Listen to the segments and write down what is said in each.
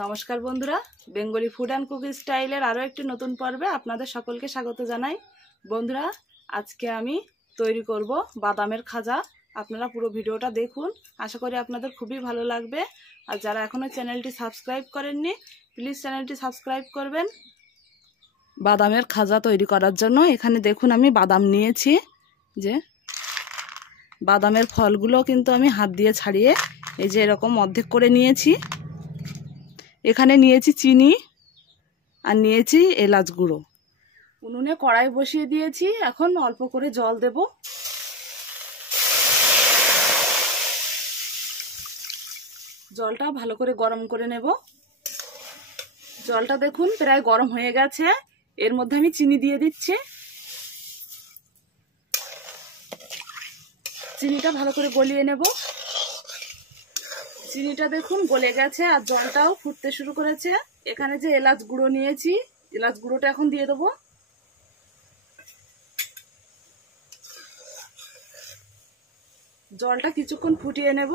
নমস্কার বন্ধুরা, Bengali food and cook স্টাইলের আরও একটি নতুন পর্বে আপনাদের সকলকে স্বাগত জানাই। বন্ধুরা, আজকে আমি তৈরি করব বাদামের খাজা। আপনারা পুরো ভিডিওটা দেখুন, আশা করি আপনাদের খুবই ভালো লাগবে। আর যারা এখনও চ্যানেলটি সাবস্ক্রাইব করেননি, প্লিজ চ্যানেলটি সাবস্ক্রাইব করবেন। বাদামের খাজা তৈরি করার জন্য এখানে দেখুন আমি বাদাম নিয়েছি। যে বাদামের ফলগুলো কিন্তু আমি হাত দিয়ে ছাড়িয়ে এই যে এরকম অর্ধেক করে নিয়েছি। এখানে নিয়েছি চিনি আর নিয়েছি এলাচ গুঁড়ো। উনুনে কড়াই বসিয়ে দিয়েছি, এখন অল্প করে জল দেব। জলটা ভালো করে গরম করে নেব। জলটা দেখুন প্রায় গরম হয়ে গেছে। এর মধ্যে আমি চিনি দিয়ে দিচ্ছি। চিনিটা ভালো করে গলিয়ে নেব। চিনিটা দেখুন গলে গেছে আর জলটাও ফুটতে শুরু করেছে। এখানে যে এলাচ গুঁড়ো নিয়েছি, এলাচ গুঁড়োটা এখন দিয়ে দেবো। জলটা কিছুক্ষণ ফুটিয়ে নেব।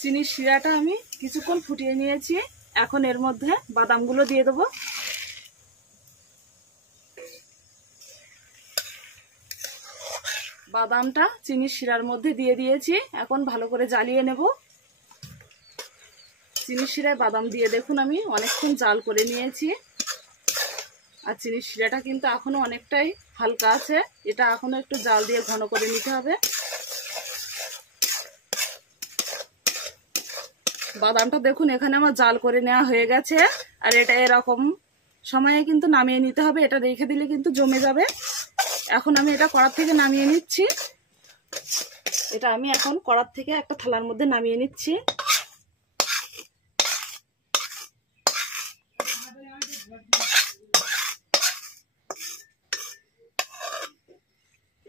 চিনির শিরাটা আমি কিছুক্ষণ ফুটিয়ে নিয়েছি। এখন এর মধ্যে বাদামগুলো দিয়ে দেবো। বাদামটা চিনির শিরার মধ্যে দিয়ে দিয়েছি। এখন ভালো করে জ্বালিয়ে নেব। চিনির শিরায় বাদাম দিয়ে দেখুন আমি অনেকক্ষণ জাল করে নিয়েছি। আর চিনির শিরাটা কিন্তু এখনো অনেকটাই হালকা আছে, এটা এখনো একটু জাল দিয়ে ঘন করে নিতে হবে। বাদামটা দেখুন এখানে আমার জাল করে নেওয়া হয়ে গেছে। আর এটা এরকম সময়ে কিন্তু নামিয়ে নিতে হবে, এটা রেখে দিলে কিন্তু জমে যাবে। এখন আমি এটা কড়ার থেকে নামিয়ে নিচ্ছি। এটা আমি এখন কড়ার থেকে একটা থালার মধ্যে নামিয়ে নিচ্ছি।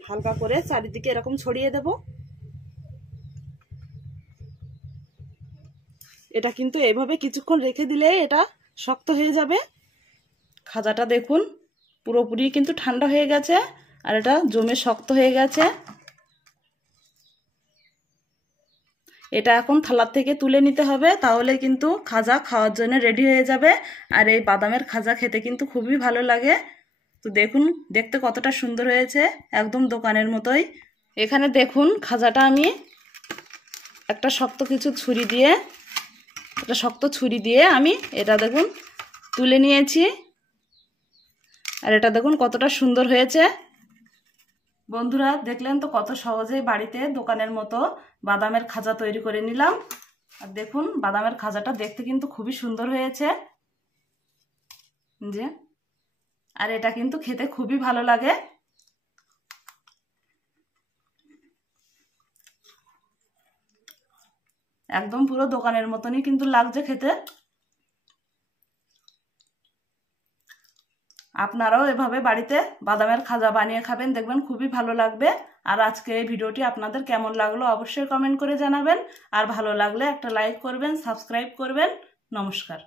হালকা করে চারিদিকে এরকম ছড়িয়ে দেব। এটা কিন্তু এভাবে কিছুক্ষণ রেখে দিলে এটা শক্ত হয়ে যাবে। খাজাটা দেখুন পুরোপুরি কিন্তু ঠান্ডা হয়ে গেছে আর এটা জমে শক্ত হয়ে গেছে। এটা এখন থালার থেকে তুলে নিতে হবে, তাহলে কিন্তু খাজা খাওয়ার জন্য রেডি হয়ে যাবে। আর এই বাদামের খাজা খেতে কিন্তু খুবই ভালো লাগে। তো দেখুন দেখতে কতটা সুন্দর হয়েছে, একদম দোকানের মতোই। এখানে দেখুন খাজাটা আমি একটা শক্ত ছুরি দিয়ে আমি এটা দেখুন তুলে নিয়েছি। আর এটা দেখুন কতটা সুন্দর হয়েছে। বন্ধুরা দেখলেন তো কত সহজেই বাড়িতে দোকানের মতো বাদামের খাজা তৈরি করে নিলাম। আর দেখুন বাদামের খাজাটা দেখতে কিন্তু খুবই সুন্দর হয়েছে। যে আর এটা কিন্তু খেতে খুবই ভালো লাগে। একদম পুরো দোকানের মতনই কিন্তু লাগছে খেতে। আপনারাও এভাবে বাড়িতে বাদামের খাজা বানিয়ে খাবেন, দেখবেন খুবই ভালো লাগবে। আর আজকে এই ভিডিওটি আপনাদের কেমন লাগলো অবশ্যই কমেন্ট করে জানাবেন। আর ভালো লাগলে একটা লাইক করবেন, সাবস্ক্রাইব করবেন। নমস্কার।